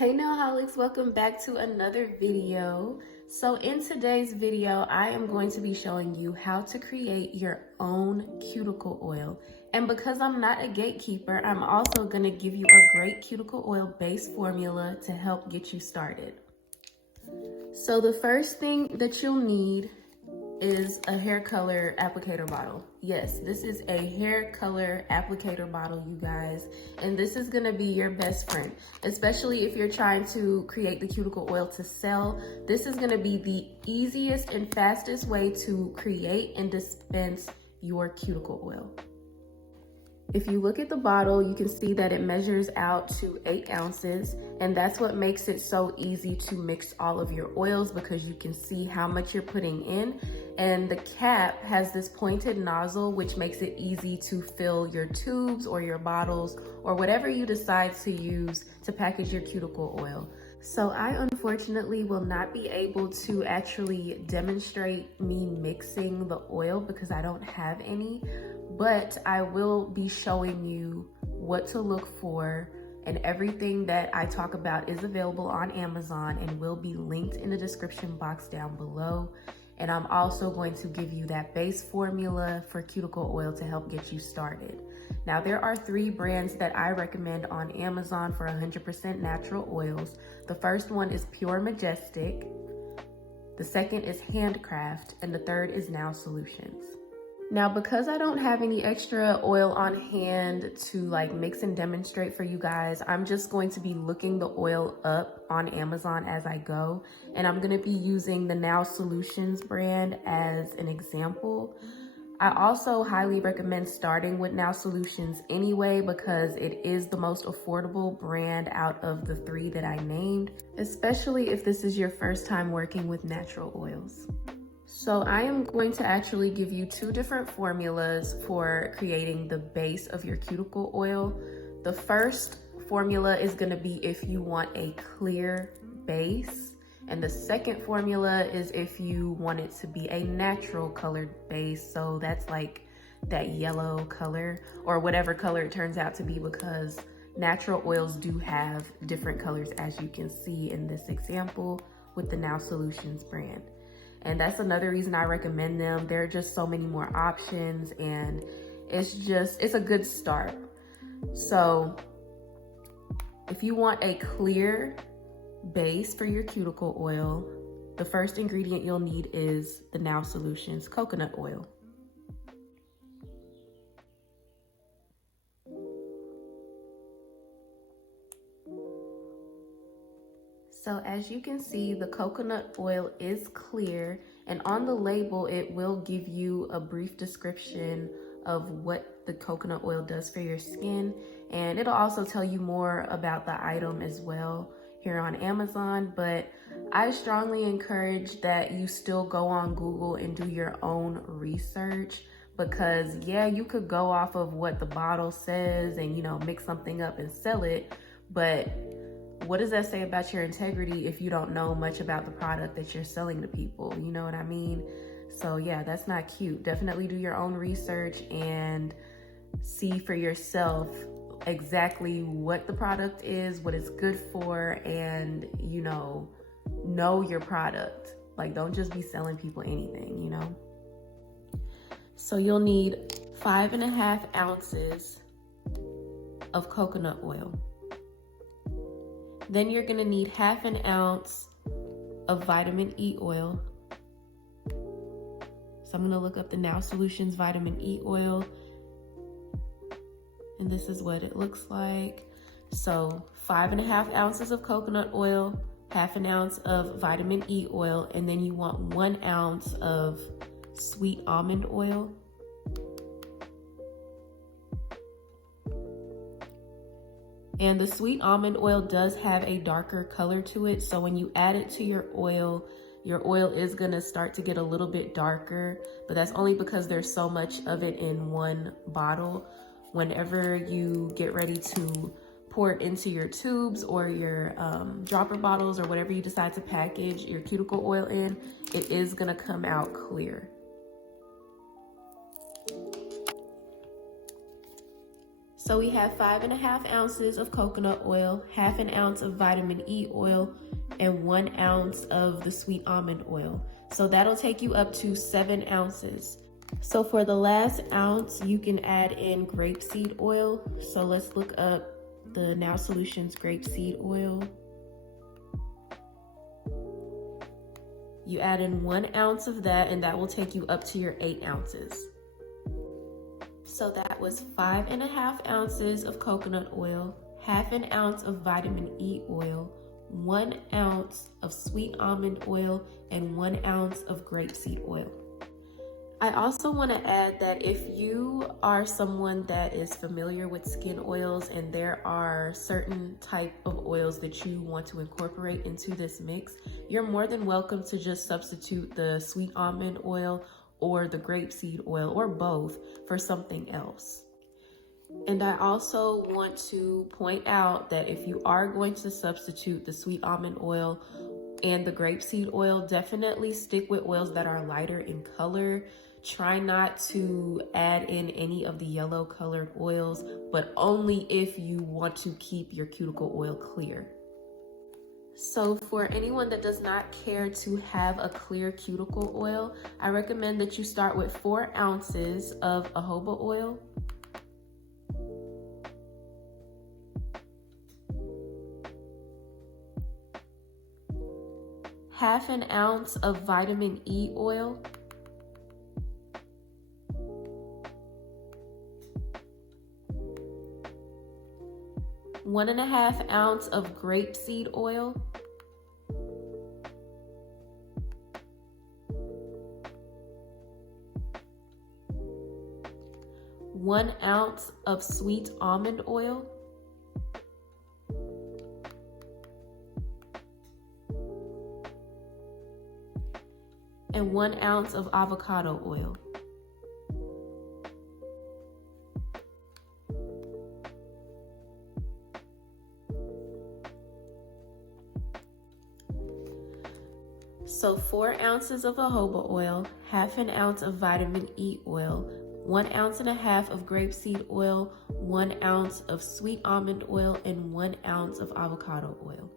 Hey Nailholics, welcome back to another video. So in today's video, I am going to be showing you how to create your own cuticle oil. And because I'm not a gatekeeper, I'm also going to give you a great cuticle oil base formula to help get you started. So the first thing that you'll need is a hair color applicator bottle. Yes, this is a hair color applicator bottle, you guys, and this is gonna be your best friend, especially if you're trying to create the cuticle oil to sell. This is gonna be the easiest and fastest way to create and dispense your cuticle oil. If you look at the bottle, you can see that it measures out to 8 ounces, and that's what makes it so easy to mix all of your oils because you can see how much you're putting in. And the cap has this pointed nozzle, which makes it easy to fill your tubes or your bottles or whatever you decide to use to package your cuticle oil. So I unfortunately will not be able to actually demonstrate me mixing the oil because I don't have any, but I will be showing you what to look for, and everything that I talk about is available on Amazon and will be linked in the description box down below. And I'm also going to give you that base formula for cuticle oil to help get you started. Now, there are 3 brands that I recommend on Amazon for 100% natural oils. The first one is Pure Majestic, the second is Handcraft, and the third is Now Solutions. Now, because I don't have any extra oil on hand to like mix and demonstrate for you guys, I'm just going to be looking the oil up on Amazon as I go. And I'm gonna be using the Now Solutions brand as an example. I also highly recommend starting with Now Solutions anyway, because it is the most affordable brand out of the 3 that I named, especially if this is your first time working with natural oils. So I am going to actually give you 2 different formulas for creating the base of your cuticle oil. The first formula is going to be if you want a clear base, and the second formula is if you want it to be a natural colored base. So that's like that yellow color or whatever color it turns out to be, because natural oils do have different colors, as you can see in this example with the Now Solutions brand. And that's another reason I recommend them. There are just so many more options, and it's a good start. So if you want a clear base for your cuticle oil, the first ingredient you'll need is the Now Solutions coconut oil. So as you can see, the coconut oil is clear, and on the label, it will give you a brief description of what the coconut oil does for your skin. And it'll also tell you more about the item as well here on Amazon. But I strongly encourage that you still go on Google and do your own research, because yeah, you could go off of what the bottle says and, you know, mix something up and sell it. But what does that say about your integrity if you don't know much about the product that you're selling to people? You know what I mean? So yeah, that's not cute. Definitely do your own research and see for yourself exactly what the product is, what it's good for, and you know your product. Like, don't just be selling people anything, you know? So you'll need 5.5 ounces of coconut oil. Then you're gonna need 1/2 ounce of vitamin E oil. So I'm gonna look up the Now Solutions vitamin E oil, and this is what it looks like. So 5.5 ounces of coconut oil, 1/2 ounce of vitamin E oil, and then you want 1 ounce of sweet almond oil. And the sweet almond oil does have a darker color to it. So when you add it to your oil is gonna start to get a little bit darker, but that's only because there's so much of it in one bottle. Whenever you get ready to pour it into your tubes or your dropper bottles or whatever you decide to package your cuticle oil in, it is gonna come out clear. So we have 5.5 ounces of coconut oil, half an ounce of vitamin E oil, and 1 ounce of the sweet almond oil. So that'll take you up to 7 ounces. So for the last ounce, you can add in grapeseed oil. So let's look up the Now Solutions grapeseed oil. You add in 1 ounce of that, and that will take you up to your 8 ounces. So that was 5.5 ounces of coconut oil, half an ounce of vitamin E oil, 1 ounce of sweet almond oil, and 1 ounce of grapeseed oil. I also want to add that if you are someone that is familiar with skin oils and there are certain type of oils that you want to incorporate into this mix, you're more than welcome to just substitute the sweet almond oil or the grapeseed oil or both for something else. And I also want to point out that if you are going to substitute the sweet almond oil and the grapeseed oil, definitely stick with oils that are lighter in color. Try not to add in any of the yellow colored oils, but only if you want to keep your cuticle oil clear. So for anyone that does not care to have a clear cuticle oil, I recommend that you start with 4 ounces of jojoba oil, half an ounce of vitamin E oil, one and a half ounce of grapeseed oil, 1 ounce of sweet almond oil, and 1 ounce of avocado oil. So 4 ounces of jojoba oil, half an ounce of vitamin E oil, 1.5 ounces of grapeseed oil, 1 ounce of sweet almond oil, and 1 ounce of avocado oil.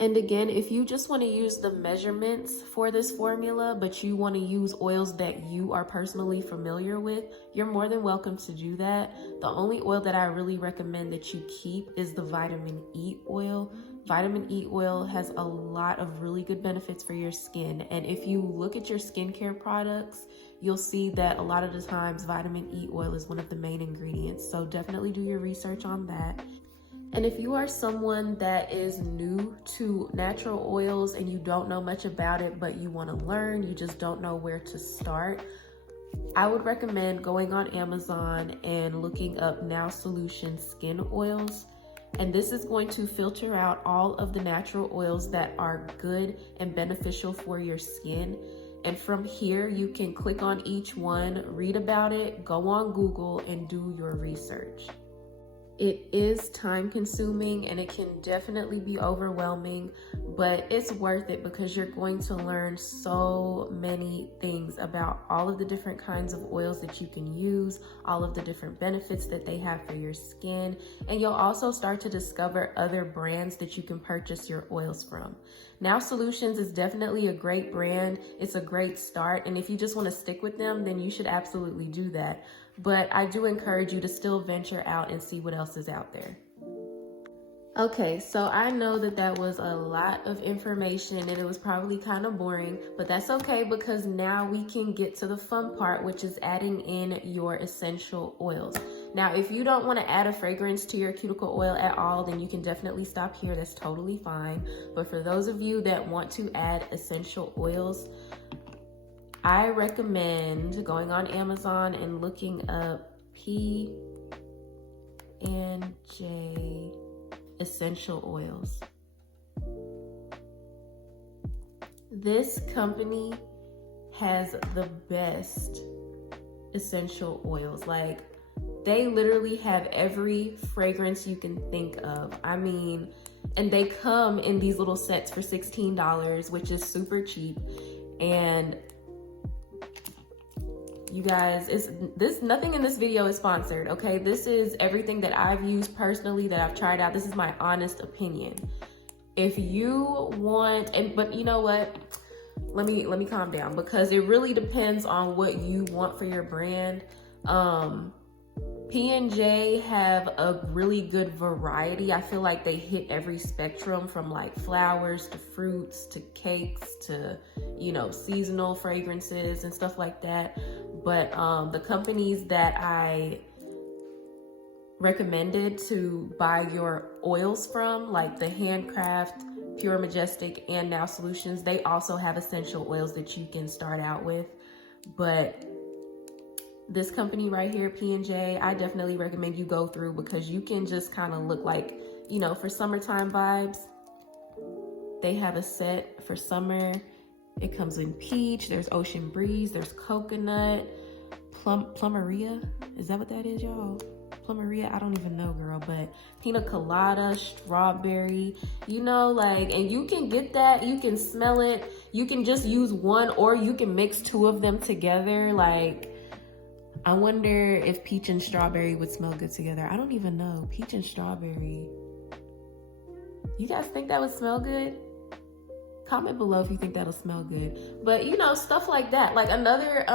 And again, if you just want to use the measurements for this formula, but you want to use oils that you are personally familiar with, you're more than welcome to do that. The only oil that I really recommend that you keep is the vitamin E oil. Vitamin E oil has a lot of really good benefits for your skin. And if you look at your skincare products, you'll see that a lot of the times vitamin E oil is one of the main ingredients. So definitely do your research on that. And if you are someone that is new to natural oils and you don't know much about it, but you want to learn, you just don't know where to start, I would recommend going on Amazon and looking up Now Solutions skin oils. And this is going to filter out all of the natural oils that are good and beneficial for your skin. And from here, you can click on each one, read about it, go on Google and do your research. It is time consuming and it can definitely be overwhelming, but it's worth it because you're going to learn so many things about all of the different kinds of oils that you can use, all of the different benefits that they have for your skin, and you'll also start to discover other brands that you can purchase your oils from. Now Solutions is definitely a great brand. It's a great start, and if you just want to stick with them, then you should absolutely do that. But I do encourage you to still venture out and see what else is out there. Okay, so I know that that was a lot of information and it was probably kind of boring, but that's okay because now we can get to the fun part, which is adding in your essential oils. Now, if you don't want to add a fragrance to your cuticle oil at all, then you can definitely stop here. That's totally fine. But for those of you that want to add essential oils, I recommend going on Amazon and looking up P&J essential oils. This company has the best essential oils. Like, they literally have every fragrance you can think of. I mean, and they come in these little sets for $16, which is super cheap. And You guys, nothing in this video is sponsored, okay? This is everything that I've used personally, that I've tried out. This is my honest opinion. If you want, but you know what? Let me calm down, because it really depends on what you want for your brand. P&J have a really good variety. I feel like they hit every spectrum, from like flowers to fruits to cakes to, you know, seasonal fragrances and stuff like that. But the companies that I recommended to buy your oils from, like the Handcraft, Pure Majestic, and Now Solutions, they also have essential oils that you can start out with. But this company right here, P&J, I definitely recommend you go through, because you can just kind of look like, you know, for summertime vibes. They have a set for summer. It comes in peach, there's ocean breeze, there's coconut, plumeria. Is that what that is, y'all? Plumeria, I don't even know, girl, but pina colada, strawberry, you know, like, and you can get that, you can smell it, you can just use one, or you can mix two of them together. Like, I wonder if peach and strawberry would smell good together. I don't even know. Peach and strawberry. You guys think that would smell good? Comment below if you think that'll smell good. But you know, stuff like that. Like another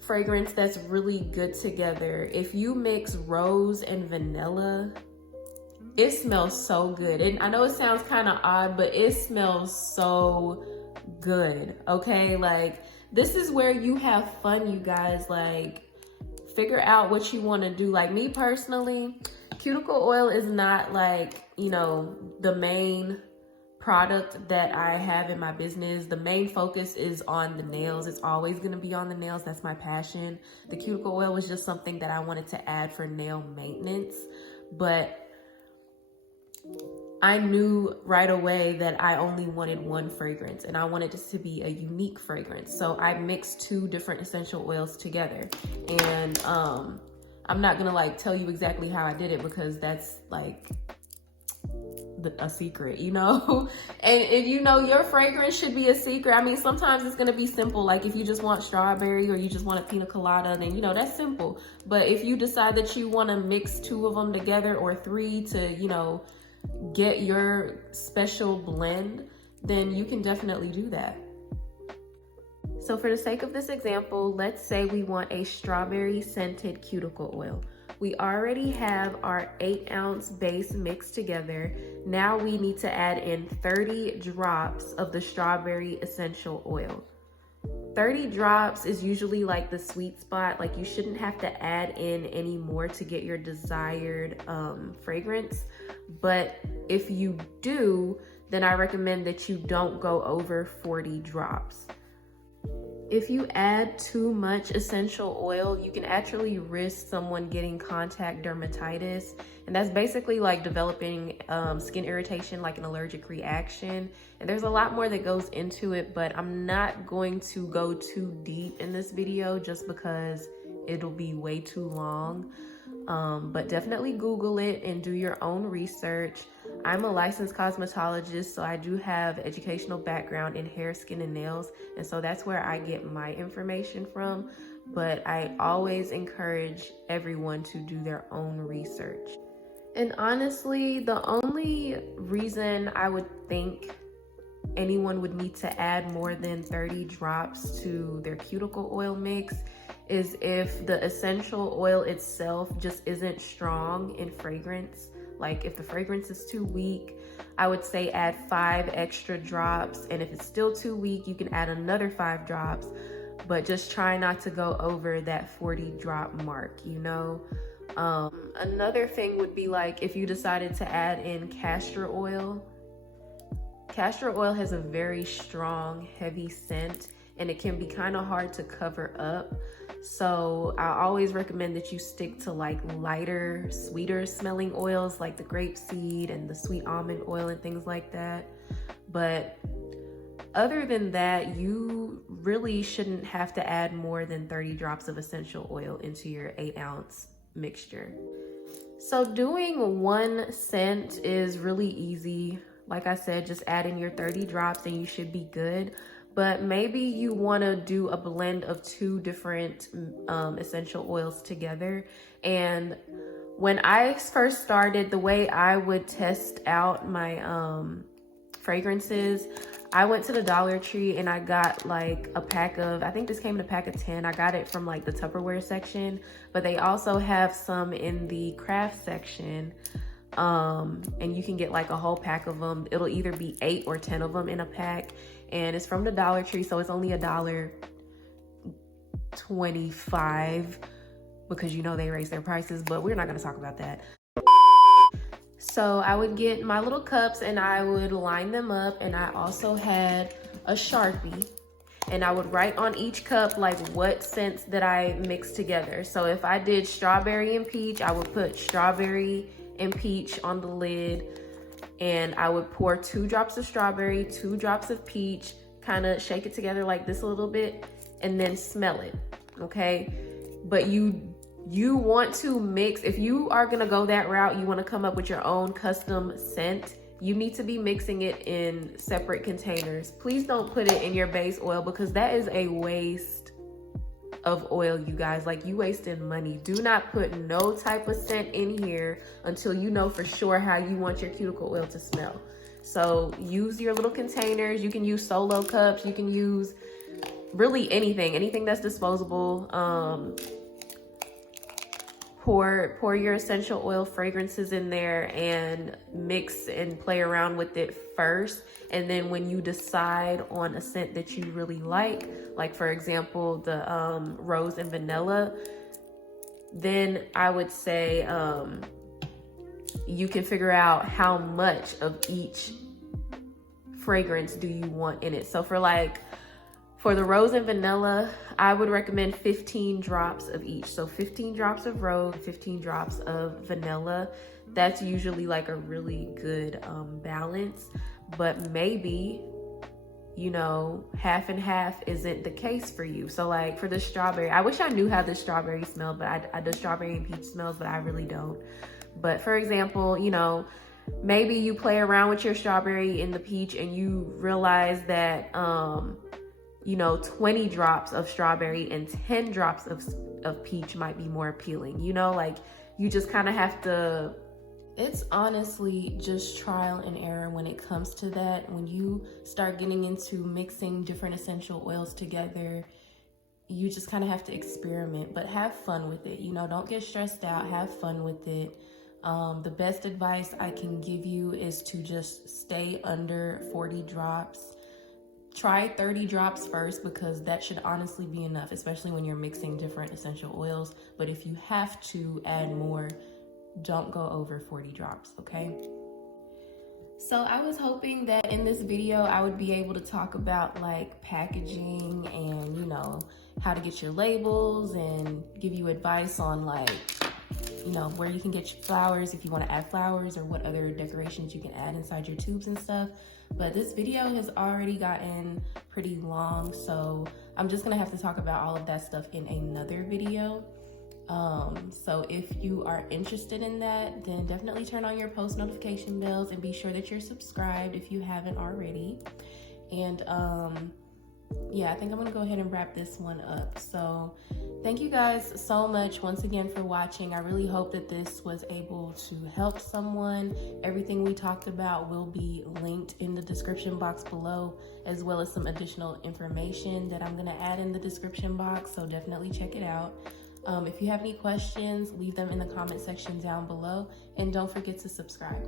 fragrance that's really good together. If you mix rose and vanilla, it smells so good. And I know it sounds kind of odd, but it smells so good. Okay, like, this is where you have fun, you guys. Like, figure out what you want to do. Like, me personally, cuticle oil is not, like, you know, the main product that I have in my business. The main focus is on the nails. It's always going to be on the nails. That's my passion. The cuticle oil was just something that I wanted to add for nail maintenance. But I knew right away that I only wanted one fragrance, and I wanted this to be a unique fragrance. So I mixed two different essential oils together. And I'm not gonna like tell you exactly how I did it, because that's like a secret, you know? And you know, your fragrance should be a secret. I mean, sometimes it's gonna be simple. Like, if you just want strawberry or you just want a pina colada, then, you know, that's simple. But if you decide that you wanna mix two of them together, or three, to, you know, get your special blend, then you can definitely do that. So for the sake of this example, let's say we want a strawberry scented cuticle oil. We already have our 8-ounce base mixed together. Now we need to add in 30 drops of the strawberry essential oil. 30 drops is usually like the sweet spot. Like, you shouldn't have to add in any more to get your desired fragrance. But if you do, then I recommend that you don't go over 40 drops. If you add too much essential oil, you can actually risk someone getting contact dermatitis. And that's basically like developing skin irritation, like an allergic reaction. And there's a lot more that goes into it, but I'm not going to go too deep in this video just because it'll be way too long. But definitely Google it and do your own research. I'm a licensed cosmetologist, so I do have educational background in hair, skin, and nails. And so that's where I get my information from. But I always encourage everyone to do their own research. And honestly, the only reason I would think anyone would need to add more than 30 drops to their cuticle oil mix is if the essential oil itself just isn't strong in fragrance. Like, if the fragrance is too weak, I would say add 5 extra drops. And if it's still too weak, you can add another 5 drops, but just try not to go over that 40 drop mark, you know? Another thing would be, like, if you decided to add in castor oil. Castor oil has a very strong, heavy scent, and it can be kind of hard to cover up. So I always recommend that you stick to like lighter, sweeter smelling oils, like the grapeseed and the sweet almond oil and things like that. But other than that, you really shouldn't have to add more than 30 drops of essential oil into your 8-ounce mixture. So doing one scent is really easy. Like I said, just add in your 30 drops and you should be good. but maybe you want to do a blend of 2 different essential oils together. And when I first started, the way I would test out my fragrances, I went to the Dollar Tree and I got like a pack of, I think this came in a pack of 10. I got it from like the Tupperware section, but they also have some in the craft section. And you can get like a whole pack of them. It'll either be 8 or 10 of them in a pack, and it's from the Dollar Tree, so it's only $1.25 because you know they raise their prices, but we're not going to talk about that. So I would get my little cups and I would line them up, and I also had a Sharpie, and I would write on each cup like what scents that I mixed together. So if I did strawberry and peach, I would put strawberry and peach on the lid, and I would pour 2 drops of strawberry, 2 drops of peach, kind of shake it together like this a little bit, and then smell it, okay? But you want to mix, if you are gonna go that route, you wanna come up with your own custom scent, you need to be mixing it in separate containers. Please don't put it in your base oil, because that is a waste of oil, you guys. Like, you wasted money. Do not put no type of scent in here until you know for sure how you want your cuticle oil to smell. So use your little containers. You can use solo cups. You can use really anything that's disposable. Pour your essential oil fragrances in there and mix and play around with it first. And then when you decide on a scent that you really like for example, the rose and vanilla, then I would say you can figure out how much of each fragrance do you want in it. So for the rose and vanilla, I would recommend 15 drops of each. So 15 drops of rose, 15 drops of vanilla. That's usually like a really good balance. But maybe, you know, half and half isn't the case for you. So like for the strawberry, I wish I knew how the strawberry smelled, but I do strawberry and peach smells, but I really don't. But for example, you know, maybe you play around with your strawberry and the peach and you realize that, you know, 20 drops of strawberry and 10 drops of peach might be more appealing. You know, like you just kind of have to, it's honestly just trial and error when it comes to that. When you start getting into mixing different essential oils together, you just kind of have to experiment, but have fun with it. You know, don't get stressed out, have fun with it. The best advice I can give you is to just stay under 40 drops. Try 30 drops first, because that should honestly be enough, especially when you're mixing different essential oils. But if you have to add more, don't go over 40 drops, okay? So I was hoping that in this video, I would be able to talk about like packaging and, you know, how to get your labels and give you advice on like, you know, where you can get your flowers if you want to add flowers, or what other decorations you can add inside your tubes and stuff. But this video has already gotten pretty long, so I'm just gonna have to talk about all of that stuff in another video. So if you are interested in that, then definitely turn on your post notification bells and be sure that you're subscribed if you haven't already. And yeah, I think I'm gonna go ahead and wrap this one up. So thank you guys so much once again for watching. I really hope that this was able to help someone. Everything we talked about will be linked in the description box below, as well as some additional information that I'm gonna add in the description box, so definitely check it out. If you have any questions, leave them in the comment section down below, and don't forget to subscribe.